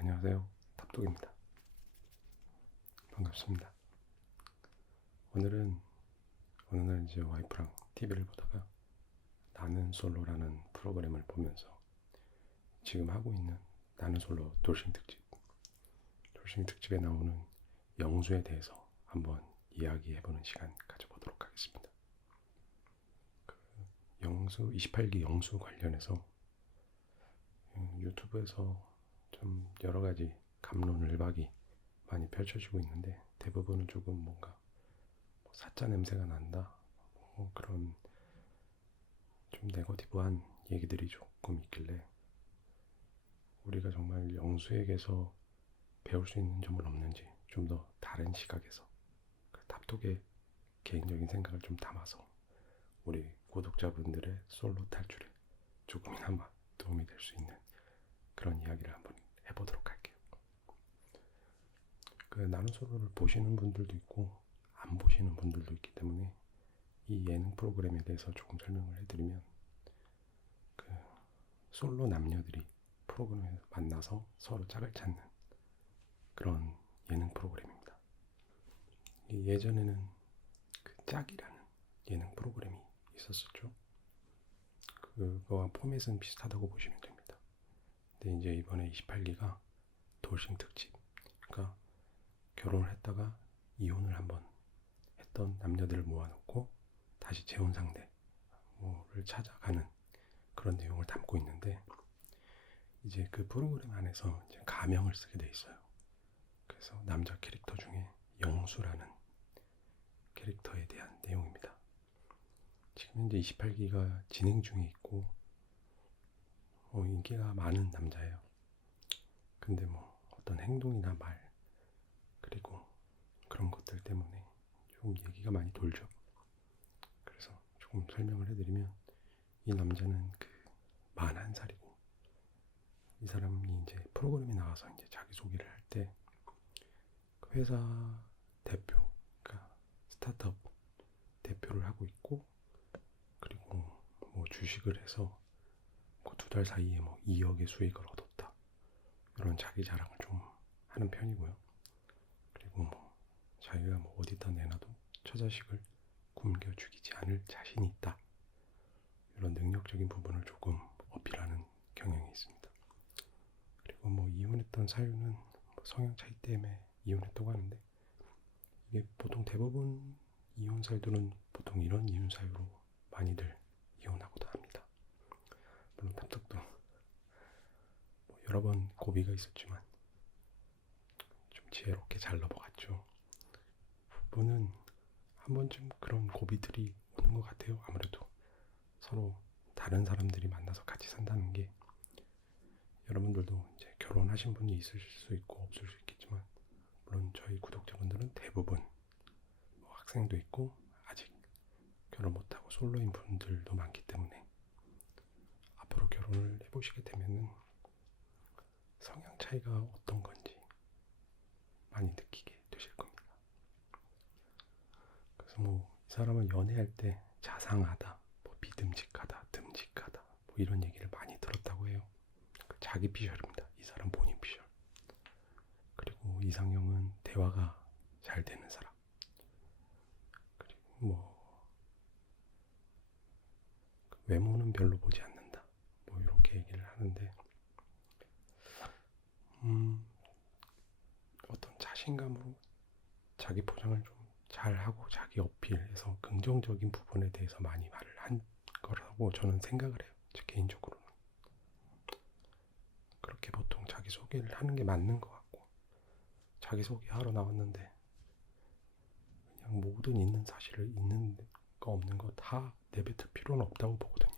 안녕하세요. 탑독입니다. 반갑습니다. 오늘은 어느 날 이제 와이프랑 TV를 보다가 나는 솔로라는 프로그램을 보면서 지금 하고 있는 나는 솔로 돌싱 특집, 돌싱 특집에 나오는 영수에 대해서 한번 이야기해보는 시간 가져보도록 하겠습니다. 그 영수 28기 영수 관련해서 음, 유튜브에서 좀 여러 가지 감론을박이 많이 펼쳐지고 있는데 대부분은 조금 뭔가 뭐 사짜 냄새가 난다? 뭐 그런 좀 네거티브한 얘기들이 조금 있길래 우리가 정말 영수에게서 배울 수 있는 점은 없는지 좀 더 다른 시각에서 그 탑독의 개인적인 생각을 좀 담아서 우리 구독자분들의 솔로 탈출에 조금이나마 도움이 될 수 있는 그런 이야기를 한번 해보도록 할게요. 그 나는 솔로를 보시는 분들도 있고 안 보시는 분들도 있기 때문에 이 예능 프로그램에 대해서 조금 설명을 해드리면 그 솔로 남녀들이 프로그램에서 만나서 서로 짝을 찾는 그런 예능 프로그램입니다. 이 예전에는 그 짝이라는 예능 프로그램이 있었었죠. 그거와 포맷은 비슷하다고 보시면 됩니다. 근데 이제 이번에 28기가 돌싱 특집. 그러니까 결혼을 했다가 이혼을 한번 했던 남녀들을 모아놓고 다시 재혼 상대를 찾아가는 그런 내용을 담고 있는데 이제 그 프로그램 안에서 이제 가명을 쓰게 돼 있어요. 그래서 남자 캐릭터 중에 영수라는 캐릭터에 대한 내용입니다. 지금 현재 28기가 진행 중에 있고 어, 인기가 많은 남자예요. 근데 뭐 어떤 행동이나 말 그리고 그런 것들 때문에 좀 얘기가 많이 돌죠. 그래서 조금 설명을 해드리면 이 남자는 그 41살이고 이 사람이 이제 프로그램에 나와서 이제 자기 소개를 할때그 회사 대표, 그러니까 스타트업 대표를 하고 있고 그리고 뭐 주식을 해서 그 두 달 사이에 뭐 2억의 수익을 얻었다. 이런 자기 자랑을 좀 하는 편이고요. 그리고 뭐 자기가 뭐 어디다 내놔도 처자식을 굶겨 죽이지 않을 자신이 있다. 이런 능력적인 부분을 조금 어필하는 경향이 있습니다. 그리고 뭐 이혼했던 사유는 뭐 성향 차이 때문에 이혼했다고 하는데 이게 보통 대부분 이혼 사유들은 보통 이런 이혼 사유로 많이들 이혼하고도 합니다. 물론 탑석도 뭐 여러 번 고비가 있었지만 좀 지혜롭게 잘 넘어갔죠. 부부는 한 번쯤 그런 고비들이 오는 것 같아요. 아무래도 서로 다른 사람들이 만나서 같이 산다는 게 여러분들도 이제 결혼하신 분이 있을 수 있고 없을 수 있겠지만 물론 저희 구독자분들은 대부분 뭐 학생도 있고 아직 결혼 못하고 솔로인 분들도 많기 때문에 결혼을 해보시게 되면은 성향 차이가 어떤 건지 많이 느끼게 되실 겁니다. 그래서 뭐 이 사람은 연애할 때 자상하다, 뭐 믿음직하다, 듬직하다, 뭐 이런 얘기를 많이 들었다고 해요. 그 자기 비주얼입니다. 이 사람 본인 비주얼. 그리고 이상형은 대화가 잘 되는 사람. 그리고 뭐 외모는 별로 보지 얘기를 하는데, 음, 어떤 자신감으로 자기 포장을 좀 잘하고 자기 어필해서 긍정적인 부분에 대해서 많이 말을 한 거라고 저는 생각을 해요. 제 개인적으로는. 그렇게 보통 자기 소개를 하는 게 맞는 것 같고, 자기 소개하러 나왔는데, 그냥 모든 있는 사실을 있는 거 없는 거 다 내뱉을 필요는 없다고 보거든요.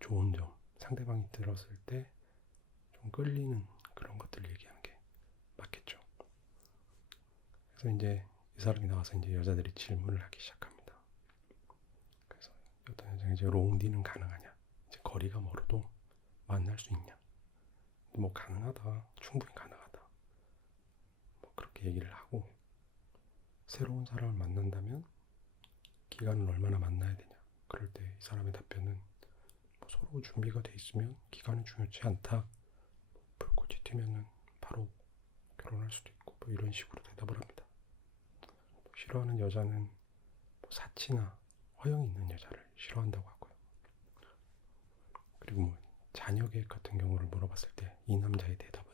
좋은 점, 상대방이 들었을 때 좀 끌리는 그런 것들 얘기하는 게 맞겠죠. 그래서 이제 이 사람이 나와서 이제 여자들이 질문을 하기 시작합니다. 그래서 어떤 여자가 이제 롱디는 가능하냐? 이제 거리가 멀어도 만날 수 있냐? 뭐 가능하다, 충분히 가능하다. 뭐 그렇게 얘기를 하고 새로운 사람을 만난다면 기간을 얼마나 만나야 되냐? 그럴 때 이 사람의 답변은 뭐 서로 준비가 돼 있으면 기간은 중요치 않다. 불꽃이 튀면은 바로 결혼할 수도 있고 뭐 이런 식으로 대답을 합니다. 뭐 싫어하는 여자는 뭐 사치나 허영 있는 여자를 싫어한다고 하고요. 그리고 뭐 자녀 계획 같은 경우를 물어봤을 때 이 남자의 대답은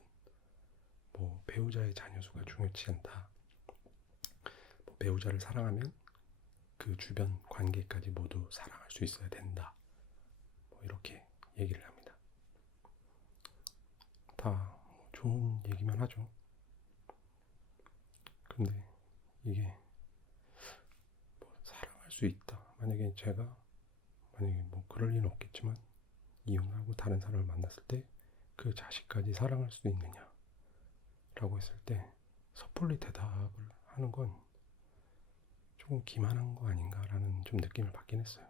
뭐 배우자의 자녀 수가 중요치 않다. 뭐 배우자를 사랑하면 그 주변 관계까지 모두 사랑할 수 있어야 된다. 뭐 이렇게 얘기를 합니다. 다 좋은 얘기만 하죠. 근데 이게 뭐 사랑할 수 있다. 만약에 제가 만약에 뭐 그럴 리는 없겠지만 이혼하고 다른 사람을 만났을 때 그 자식까지 사랑할 수 있느냐? 라고 했을 때 섣불리 대답을 하는 건 조금 기만한 거 아닌가라는 좀 느낌을 받긴 했어요.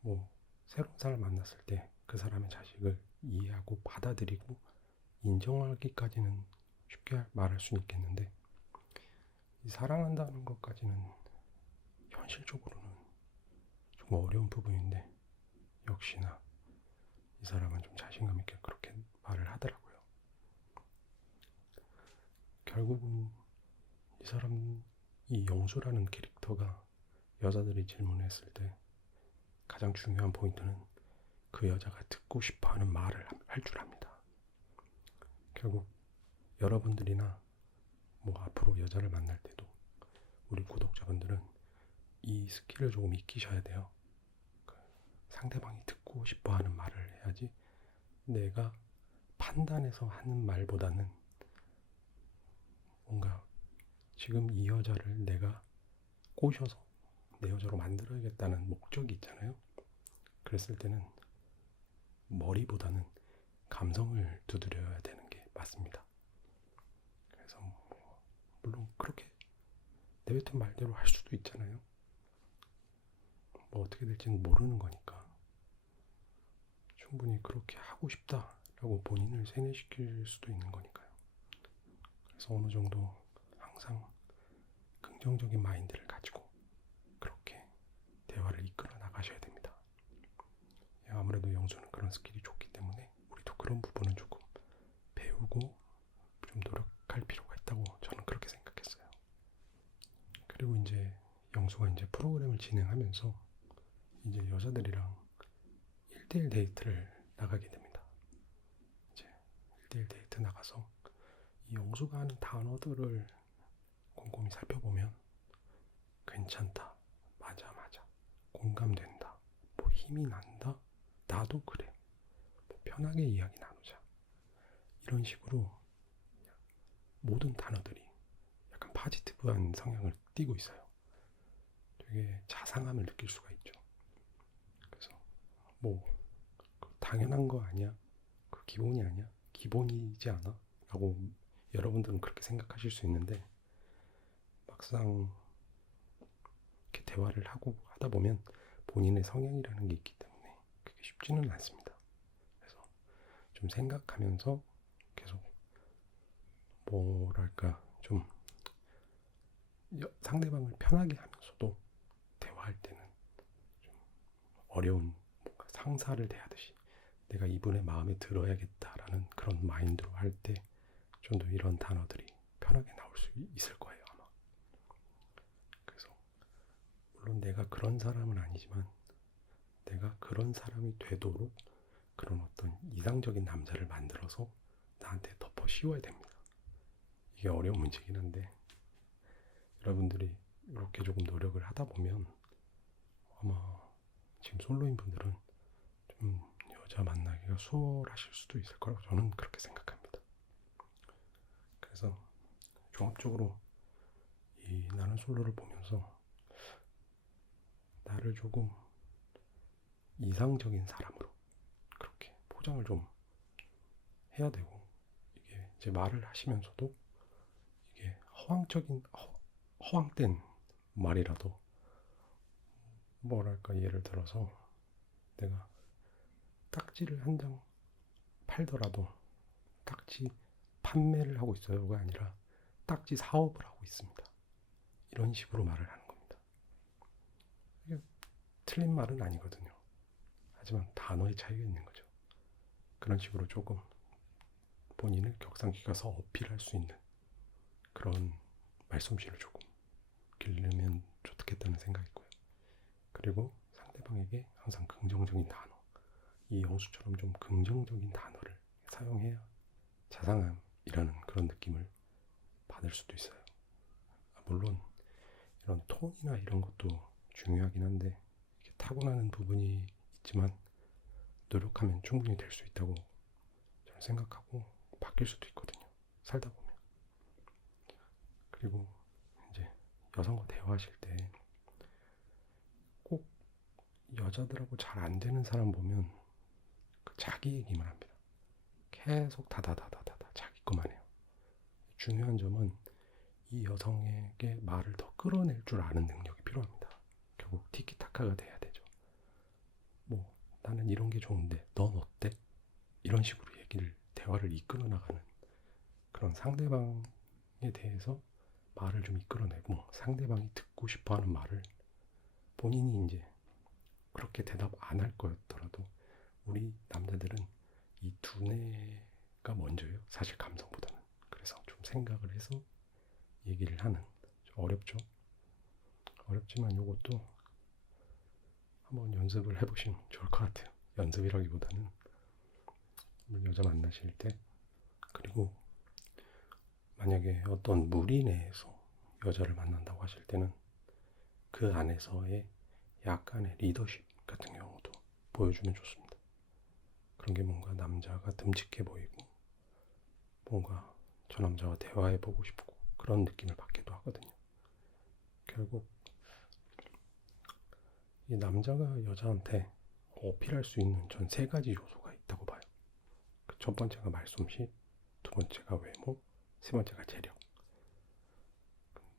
뭐 새로운 사람을 만났을 때 그 사람의 자식을 이해하고 받아들이고 인정하기까지는 쉽게 말할 수는 있겠는데 이 사랑한다는 것까지는 현실적으로는 좀 어려운 부분인데 역시나 이 사람은 좀 자신감 있게 그렇게 말을 하더라고요. 결국은 이 사람 이 영수라는 캐릭터가 여자들이 질문했을 때 가장 중요한 포인트는 그 여자가 듣고 싶어 하는 말을 할 줄 압니다. 결국 여러분들이나 뭐 앞으로 여자를 만날 때도 우리 구독자분들은 이 스킬을 조금 익히셔야 돼요. 그 상대방이 듣고 싶어 하는 말을 해야지 내가 판단해서 하는 말보다는 뭔가 지금 이 여자를 내가 꼬셔서 내 여자로 만들어야겠다는 목적이 있잖아요. 그랬을 때는 머리보다는 감성을 두드려야 되는 게 맞습니다. 그래서 뭐 물론 그렇게 내뱉은 말대로 할 수도 있잖아요. 뭐 어떻게 될지는 모르는 거니까 충분히 그렇게 하고 싶다라고 본인을 세뇌시킬 수도 있는 거니까요. 그래서 어느 정도 항상 긍정적인 마인드를 가지고 대화를 이끌어 나가셔야 됩니다. 예, 아무래도 영수는 그런 스킬이 좋기 때문에 우리도 그런 부분은 조금 배우고 좀 노력할 필요가 있다고 저는 그렇게 생각했어요. 그리고 이제 영수가 이제 프로그램을 진행하면서 이제 여자들이랑 1대1 데이트를 나가게 됩니다. 이제 1대1 데이트 나가서 이 영수가 하는 단어들을 곰곰이 살펴보면 괜찮다, 맞아, 맞아, 공감된다, 뭐 힘이 난다, 나도 그래, 뭐 편하게 이야기 나누자 이런 식으로 모든 단어들이 약간 파지티브한 성향을 띠고 있어요. 되게 자상함을 느낄 수가 있죠. 그래서 뭐 당연한 거 아니야? 그 기본이 아니야? 기본이지 않아? 라고 여러분들은 그렇게 생각하실 수 있는데 막상 이렇게 대화를 하고 하다 보면 본인의 성향이라는 게 있기 때문에 그게 쉽지는 않습니다. 그래서 좀 생각하면서 계속 뭐랄까 좀 상대방을 편하게 하면서도 대화할 때는 좀 어려운 뭔가 상사를 대하듯이 내가 이분의 마음에 들어야겠다라는 그런 마인드로 할 때 좀 더 이런 단어들이 편하게 나올 수 있을 거예요 아마. 그래서 물론 내가 그런 사람은 아니지만 내가 그런 사람이 되도록 그런 어떤 이상적인 남자를 만들어서 나한테 덮어 씌워야 됩니다. 이게 어려운 문제긴 한데 여러분들이 이렇게 조금 노력을 하다 보면 아마 지금 솔로인 분들은 좀 여자 만나기가 수월하실 수도 있을 거라고 저는 그렇게 생각합니다. 그래서 종합적으로 이 나는 솔로를 보면서 나를 조금 이상적인 사람으로 그렇게 포장을 좀 해야 되고 이게 제 말을 하시면서도 이게 허황적인 허, 허황된 말이라도 뭐랄까 예를 들어서 내가 딱지를 한 장 팔더라도 딱지 판매를 하고 있어요가 아니라 딱지 사업을 하고 있습니다. 이런 식으로 말을 하는 틀린 말은 아니거든요. 하지만 단어의 차이가 있는 거죠. 그런 식으로 조금 본인을 격상기 가서 어필할 수 있는 그런 말솜씨를 조금 기르면 좋겠다는 생각이고요. 그리고 상대방에게 항상 긍정적인 단어, 이 영수처럼 좀 긍정적인 단어를 사용해야 자상함이라는 그런 느낌을 받을 수도 있어요. 아, 물론 이런 톤이나 이런 것도 중요하긴 한데 타고나는 부분이 있지만 노력하면 충분히 될 수 있다고 저는 생각하고 바뀔 수도 있거든요. 살다 보면. 그리고 이제 여성과 대화하실 때 꼭 여자들하고 잘 안 되는 사람 보면 그 자기 얘기만 합니다. 계속 다다다다다다 자기 것만 해요. 중요한 점은 이 여성에게 말을 더 끌어낼 줄 아는 능력이 필요합니다. 결국 티키타카가 돼야 되죠. 뭐 나는 이런 게 좋은데 넌 어때? 이런 식으로 얘기를 대화를 이끌어 나가는 그런 상대방에 대해서 말을 좀 이끌어내고 상대방이 듣고 싶어하는 말을 본인이 이제 그렇게 대답 안 할 거였더라도 우리 남자들은 이 두뇌가 먼저예요. 사실 감성보다는. 그래서 좀 생각을 해서 얘기를 하는 좀 어렵죠. 어렵지만 이것도 한번 연습을 해보시면 좋을 것 같아요. 연습이라기보다는 여자 만나실 때 그리고 만약에 어떤 무리 내에서 여자를 만난다고 하실 때는 그 안에서의 약간의 리더십 같은 경우도 보여주면 좋습니다. 그런 게 뭔가 남자가 듬직해 보이고 뭔가 저 남자와 대화해 보고 싶고 그런 느낌을 받기도 하거든요. 결국 이 남자가 여자한테 어필할 수 있는 전 세 가지 요소가 있다고 봐요. 그 첫 번째가 말솜씨, 두 번째가 외모, 세 번째가 재력.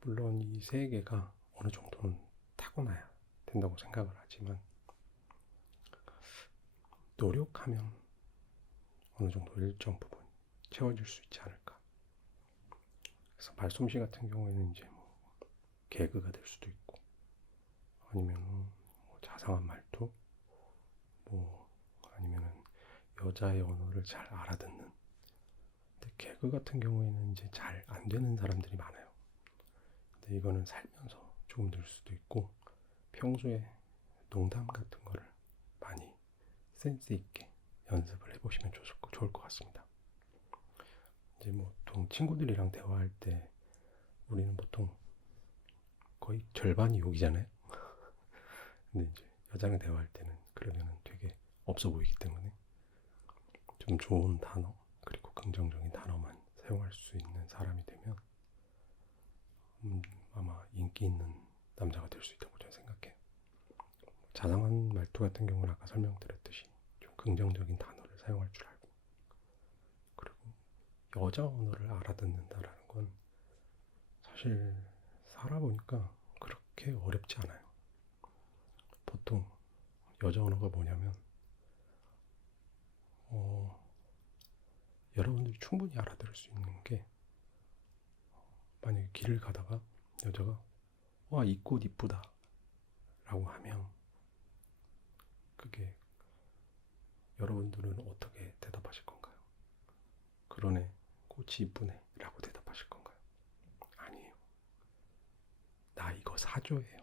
물론 이 세 개가 어느 정도는 타고나야 된다고 생각을 하지만 노력하면 어느 정도 일정 부분 채워질 수 있지 않을까. 그래서 말솜씨 같은 경우에는 이제 뭐 개그가 될 수도 있고 아니면 뭐 자상한 말투, 뭐 아니면은 여자의 언어를 잘 알아듣는. 근데 개그 같은 경우에는 이제 잘 안 되는 사람들이 많아요. 근데 이거는 살면서 조금 늘 수도 있고 평소에 농담 같은 거를 많이 센스 있게 연습을 해보시면 좋을, 좋을 것 같습니다. 이제 뭐 보통 친구들이랑 대화할 때 우리는 보통 거의 절반이 욕이잖아요. 근데 이제 여자랑 대화할 때는 그러면은 되게 없어 보이기 때문에 좀 좋은 단어 그리고 긍정적인 단어만 사용할 수 있는 사람이 되면 음, 아마 인기 있는 남자가 될 수 있다고 저는 생각해요. 자상한 말투 같은 경우는 아까 설명드렸듯이 좀 긍정적인 단어를 사용할 줄 알고 그리고 여자 언어를 알아듣는다라는 건 사실 살아보니까 그렇게 어렵지 않아요. 보통 여자 언어가 뭐냐면 어, 여러분들이 충분히 알아들을 수 있는 게 만약에 길을 가다가 여자가 와 이 꽃 이쁘다 라고 하면 그게 여러분들은 어떻게 대답하실 건가요? 그러네 꽃이 이쁘네 라고 대답하실 건가요? 아니에요 나 이거 사줘예요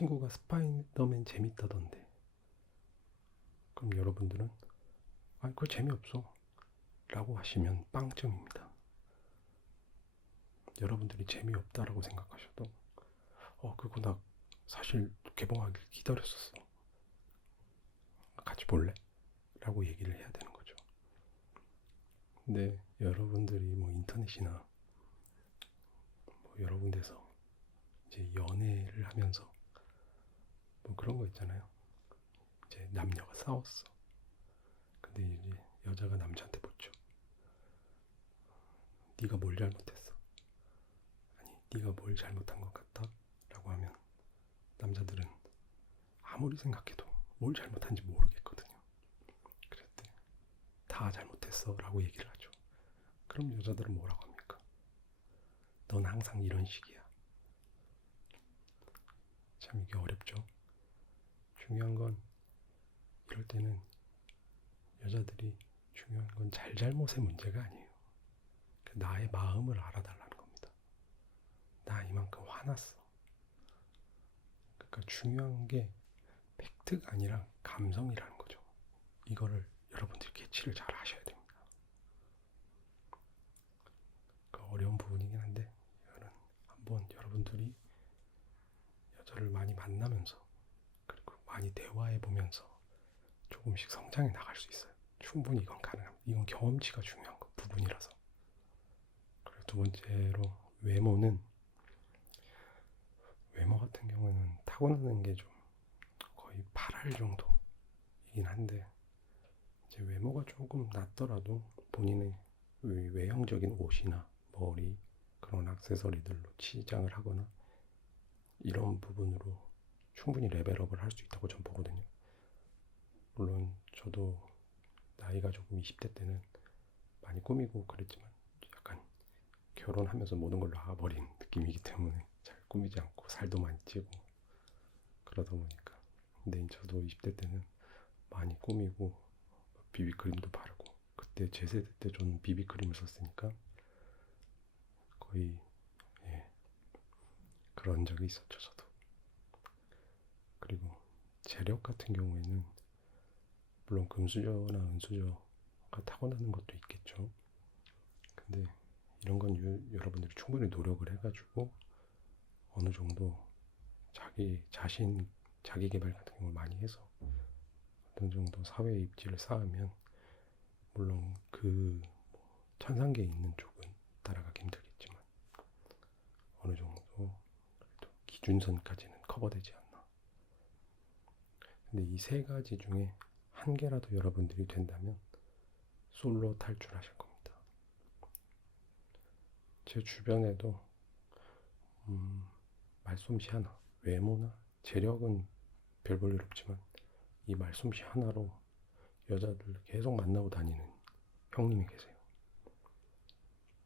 친구가 스파이더맨 재밌다던데. 그럼 여러분들은 아 그거 재미없어. 라고 하시면 빵점입니다. 여러분들이 재미없다라고 생각하셔도 어 그거 나 사실 개봉하길 기다렸었어. 같이 볼래? 라고 얘기를 해야 되는 거죠. 근데 여러분들이 뭐 인터넷이나 뭐 여러 군데서 이제 연애를 하면서 뭐 그런 거 있잖아요 이제 남녀가 싸웠어 근데 이제 여자가 남자한테 묻죠 네가 뭘 잘못했어 네가 뭘 잘못한 것 같다? 라고 하면 남자들은 아무리 생각해도 뭘 잘못한지 모르겠거든요. 때다 잘못했어 라고 얘기를 하죠. 그럼 여자들은 뭐라고 합니까? 넌 항상 이런 식이야. 참 이게 어렵죠. 중요한 건 이럴 때는 여자들이 중요한 건 잘잘못의 문제가 아니에요. 그 나의 마음을 알아달라는 겁니다. 나 이만큼 화났어. 그러니까 중요한 게 팩트가 아니라 감성이라는 거죠. 이거를 여러분들이 캐치를 잘 하셔야 됩니다. 그 어려운 부분이긴 한데 이거는 한번 여러분들이 여자를 많이 만나면서 많이 대화해 보면서 조금씩 성장해 나갈 수 있어요. 충분히 이건 가능합니다. 이건 경험치가 중요한 거, 부분이라서. 그리고 두 번째로 외모는 외모 같은 경우에는 타고나는 게 좀 거의 8할 정도이긴 한데 이제 외모가 조금 낫더라도 본인의 외형적인 옷이나 머리 그런 액세서리들로 치장을 하거나 이런 부분으로 충분히 레벨업을 할 수 있다고 전 보거든요. 물론 저도 나이가 조금 20대 때는 많이 꾸미고 그랬지만 약간 결혼하면서 모든 걸 놔버린 느낌이기 때문에 잘 꾸미지 않고 살도 많이 찌고 그러다 보니까 근데 저도 20대 때는 많이 꾸미고 비비크림도 바르고 그때 제 세대 때 저는 비비크림을 썼으니까 거의 예, 그런 적이 있었죠 저도 재력 같은 경우에는 물론 금수저나 은수저가 타고나는 것도 있겠죠 근데 이런 건 유, 여러분들이 충분히 노력을 해가지고 어느 정도 자기 자신 자기 개발 같은 걸 많이 해서 어느 정도 사회 입지를 쌓으면 물론 그 천상계에 있는 쪽은 따라가기 힘들겠지만 어느 정도 기준선까지는 커버되지 않나. 근데 이 세 가지 중에 한 개라도 여러분들이 된다면 솔로 탈출하실 겁니다. 제 주변에도 음, 말솜씨 하나, 외모나 재력은 별 볼 일 없지만 이 말솜씨 하나로 여자들 계속 만나고 다니는 형님이 계세요.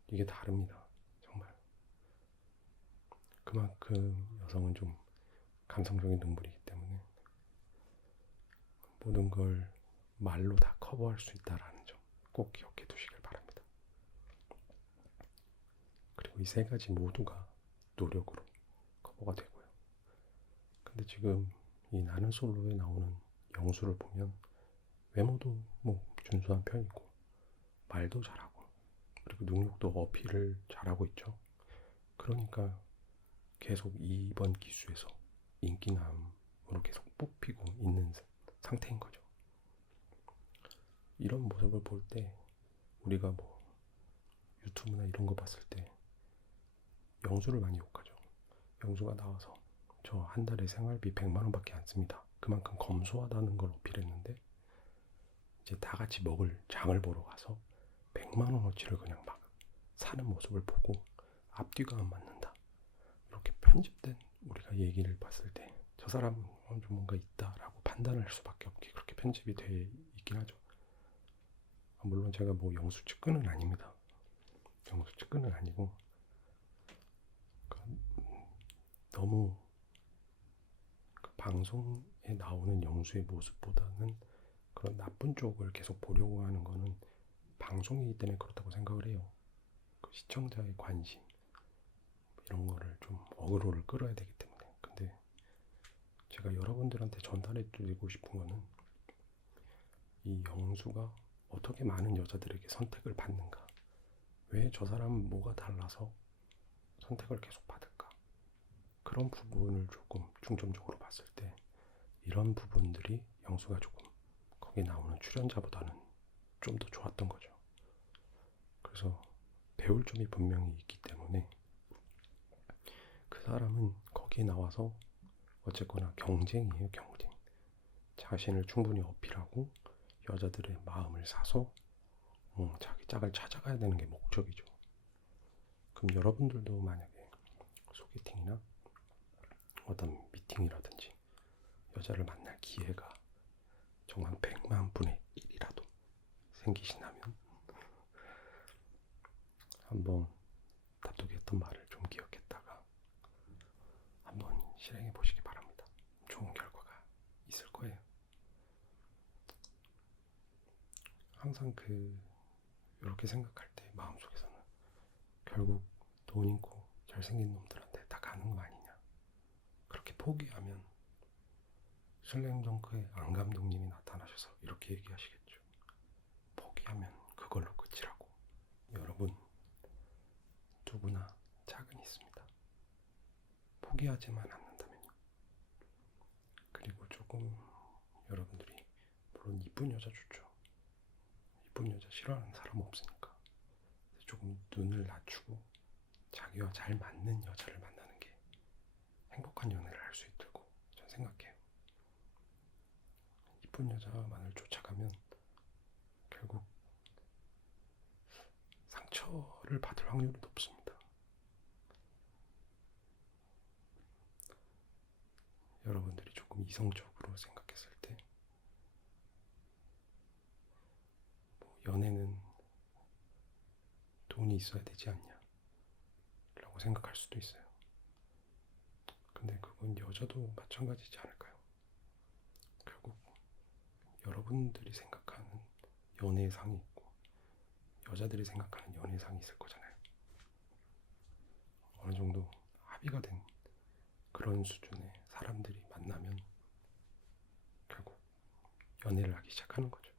이게 다릅니다. 정말. 그만큼 여성은 좀 감성적인 동물이기 때문에 모든 걸 말로 다 커버할 수 있다라는 점 꼭 기억해 두시길 바랍니다. 그리고 이 세 가지 모두가 노력으로 커버가 되고요. 근데 지금 이 나는 솔로에 나오는 영수를 보면 외모도 뭐 준수한 편이고 말도 잘하고 그리고 능력도 어필을 잘하고 있죠. 그러니까 계속 이번 기수에서 인기남으로 계속 뽑히고 있는 상태인 거죠. 이런 모습을 볼 때 우리가 뭐 유튜브나 이런 거 봤을 때 영수를 많이 욕하죠. 영수가 나와서 저 한 달에 생활비 100만 원밖에 안 씁니다. 그만큼 검소하다는 걸 어필했는데 이제 다 같이 먹을 장을 보러 가서 100만 원어치를 그냥 막 사는 모습을 보고 앞뒤가 안 맞는다. 이렇게 편집된 우리가 얘기를 봤을 때 저 사람은 좀 뭔가 있다라고 판단할 수밖에 없게 그렇게 편집이 돼 있긴 하죠. 물론 제가 뭐 영수 측근은 아닙니다. 영수 측근은 아니고 너무 그 방송에 나오는 영수의 모습보다는 그런 나쁜 쪽을 계속 보려고 하는 거는 방송이기 때문에 그렇다고 생각을 해요. 그 시청자의 관심 이런 거를 좀 어그로를 끌어야 되기 때문에. 제가 여러분들한테 전달해 드리고 싶은 거는 이 영수가 어떻게 많은 여자들에게 선택을 받는가? 왜 저 사람은 뭐가 달라서 선택을 계속 받을까? 그런 부분을 조금 중점적으로 봤을 때 이런 부분들이 영수가 조금 거기 나오는 출연자보다는 좀 더 좋았던 거죠. 그래서 배울 점이 분명히 있기 때문에 그 사람은 거기에 나와서 어쨌거나 경쟁이에요, 경쟁. 자신을 충분히 어필하고 여자들의 마음을 사서 어, 자기 짝을 찾아가야 되는 게 목적이죠. 그럼 여러분들도 만약에 소개팅이나 어떤 미팅이라든지 여자를 만날 기회가 정말 100만 분의 1이라도 생기신다면 한번 다투기 했던 말을 좀 기억했다가 한번 실행해 보시기 바랍니다. 좋은 결과가 있을 거예요. 항상 그 이렇게 생각할 때 마음속에서는 결국 돈 있고 잘생긴 놈들한테 다 가는 거 아니냐. 그렇게 포기하면 슬램 덩크의 안 감독님이 나타나셔서 이렇게 얘기하시겠죠. 포기하면 그걸로 끝이라고. 여러분, 누구나 작은 있습니다. 포기하지만 않는다면요. 그리고 조금 여러분들이 물론 이쁜 여자 좋죠. 이쁜 여자 싫어하는 사람 없으니까. 조금 눈을 낮추고 자기와 잘 맞는 여자를 만나는 게 행복한 연애를 할 수 있다고 전 생각해요. 이쁜 여자만을 쫓아가면 결국 상처를 받을 확률이 높습니다. 여러분들이 조금 이성적으로 생각했을 때, 뭐 연애는 돈이 있어야 되지 않냐? 라고 생각할 수도 있어요. 근데 그건 여자도 마찬가지지 않을까요? 결국 여러분들이 생각하는 연애상이 있고 여자들이 생각하는 연애상이 있을 거잖아요. 어느 정도 합의가 된 그런 수준의 사람들이 만나면 결국 연애를 하기 시작하는 거죠.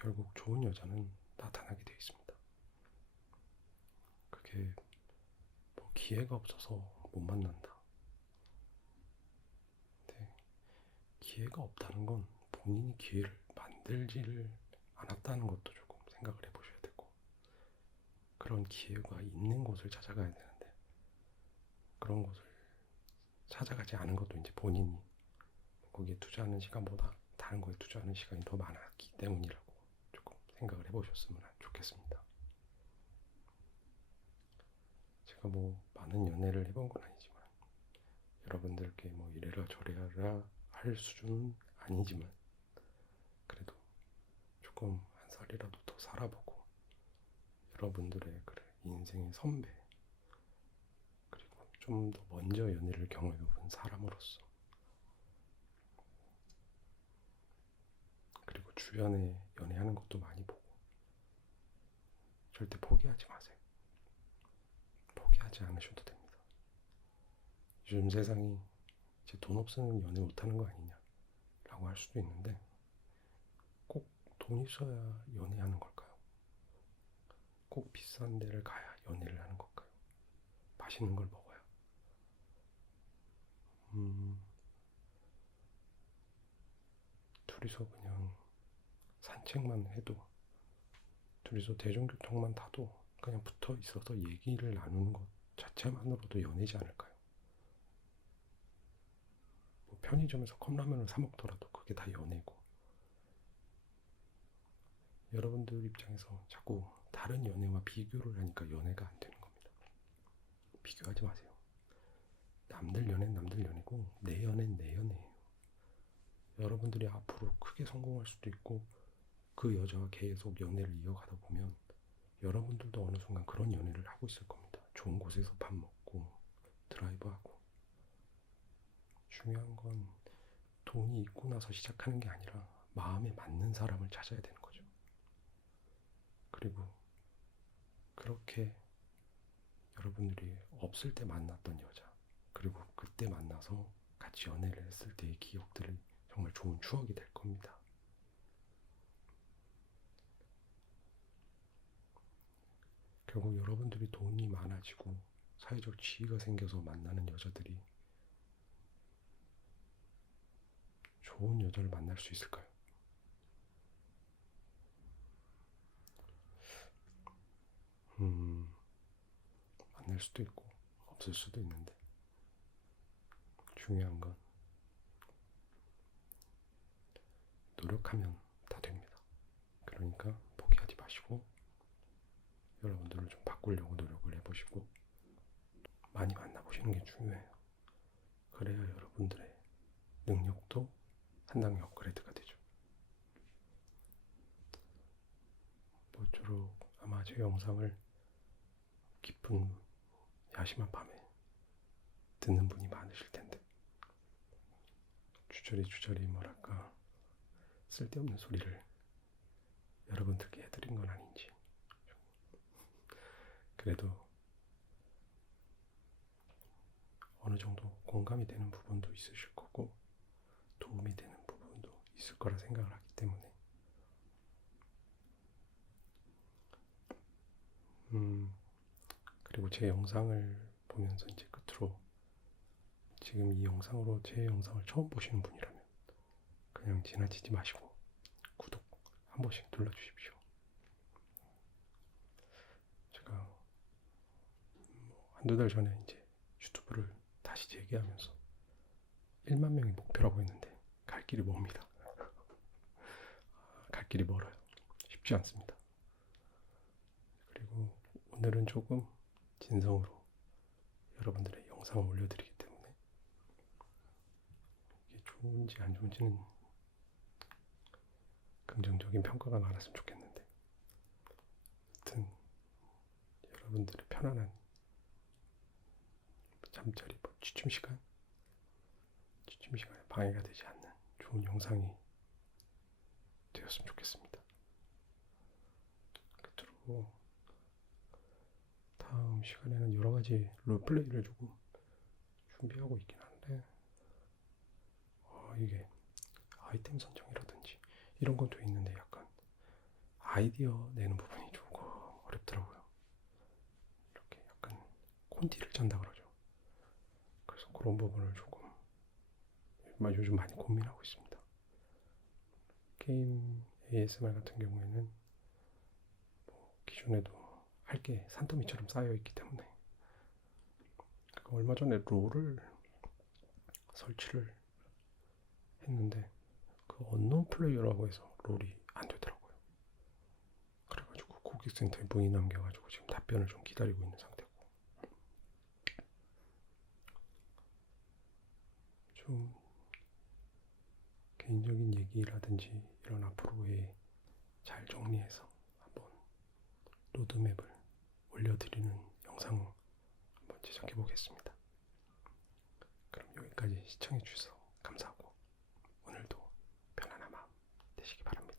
결국 좋은 여자는 나타나게 돼 있습니다. 그게 뭐 기회가 없어서 못 만난다. 근데 기회가 없다는 건 본인이 기회를 만들지를 않았다는 것도 조금 생각을 해보셔야 되고 그런 기회가 있는 곳을 찾아가야 되는데 그런 곳을 찾아가지 않은 것도 이제 본인이 거기에 투자하는 시간보다 다른 거에 투자하는 시간이 더 많았기 때문이라고 생각을 해보셨으면 좋겠습니다. 제가 뭐 많은 연애를 해본 건 아니지만 여러분들께 뭐 이래라 저래라 할 수준은 아니지만 그래도 조금 한 살이라도 더 살아보고 여러분들의 그래 인생의 선배 그리고 좀 더 먼저 연애를 경험해본 사람으로서 그리고 주변에 연애하는 것도 많이 보고 절대 포기하지 마세요. 포기하지 않으셔도 됩니다. 요즘 세상이 이제 돈 없으면 연애 못하는 거 아니냐 라고 할 수도 있는데 꼭 돈 있어야 연애하는 걸까요? 꼭 비싼 데를 가야 연애를 하는 걸까요? 맛있는 걸 먹어야. 음, 둘이서 산책만 해도 둘이서 대중교통만 타도 그냥 붙어 있어서 얘기를 나누는 것 자체만으로도 연애지 않을까요? 뭐 편의점에서 컵라면을 사 먹더라도 그게 다 연애고 여러분들 입장에서 자꾸 다른 연애와 비교를 하니까 연애가 안 되는 겁니다. 비교하지 마세요. 남들 연애는 남들 연애고 내 연애는 내 연애예요. 여러분들이 앞으로 크게 성공할 수도 있고 그 여자와 계속 연애를 이어가다 보면 여러분들도 어느 순간 그런 연애를 하고 있을 겁니다. 좋은 곳에서 밥 먹고 드라이브하고 중요한 건 돈이 있고 나서 시작하는 게 아니라 마음에 맞는 사람을 찾아야 되는 거죠. 그리고 그렇게 여러분들이 없을 때 만났던 여자 그리고 그때 만나서 같이 연애를 했을 때의 기억들이 정말 좋은 추억이 될 겁니다. 결국 여러분들이 돈이 많아지고 사회적 지위가 생겨서 만나는 여자들이 좋은 여자를 만날 수 있을까요? 음, 만날 수도 있고 없을 수도 있는데 중요한 건 노력하면 다 됩니다. 그러니까 포기하지 마시고 여러분들을 좀 바꾸려고 노력을 해보시고 많이 만나보시는 게 중요해요. 그래야 여러분들의 능력도 한 단계 업그레이드가 되죠. 모쪼록 아마 제 영상을 깊은 야심한 밤에 듣는 분이 많으실 텐데 주저리 주저리 뭐랄까 쓸데없는 소리를 여러분들께 해드린 건 아닌지 그래도 어느 정도 공감이 되는 부분도 있으실 거고 도움이 되는 부분도 있을 거라 생각을 하기 때문에 음 그리고 제 영상을 보면서 이제 끝으로 지금 이 영상으로 제 영상을 처음 보시는 분이라면 그냥 지나치지 마시고 구독 한 번씩 눌러주십시오. 제가 뭐 한두 달 전에 이제 유튜브를 다시 재개하면서 1만 명이 목표라고 했는데 갈 길이 멉니다. 갈 길이 멀어요. 쉽지 않습니다. 그리고 오늘은 조금 진성으로 여러분들의 영상을 올려드리기 때문에 이게 좋은지 안 좋은지는 긍정적인 평가가 나왔으면 좋겠는데 하여튼 여러분들의 편안한 잠자리 뭐 취침 시간 취침 시간에 방해가 되지 않는 좋은 영상이 되었으면 좋겠습니다. 끝으로 다음 시간에는 여러 가지 롤플레이를 조금 준비하고 있긴 한데 어, 이게 아이템 선정이라든지 이런 것도 있는데 약간 아이디어 내는 부분이 조금 어렵더라고요. 이렇게 약간 콘티를 짠다 그러죠. 그래서 그런 부분을 조금 마- 요즘 많이 고민하고 있습니다. 게임 ASMR 같은 경우에는 뭐 기존에도 할 게 산더미처럼 쌓여 있기 때문에 그 얼마 전에 롤을 설치를 했는데 그 언론 플레이어라고 해서 롤이 안 되더라고요. 그래가지고 고객센터에 문의 남겨가지고 지금 답변을 좀 기다리고 있는 상태 고좀 개인적인 얘기라든지 이런 앞으로의 잘 정리해서 한번 로드맵을 올려드리는 영상 한번 제작해 보겠습니다. 그럼 여기까지 시청해 주셔서 감사하고 오늘도 편안한 마음 되시기 바랍니다.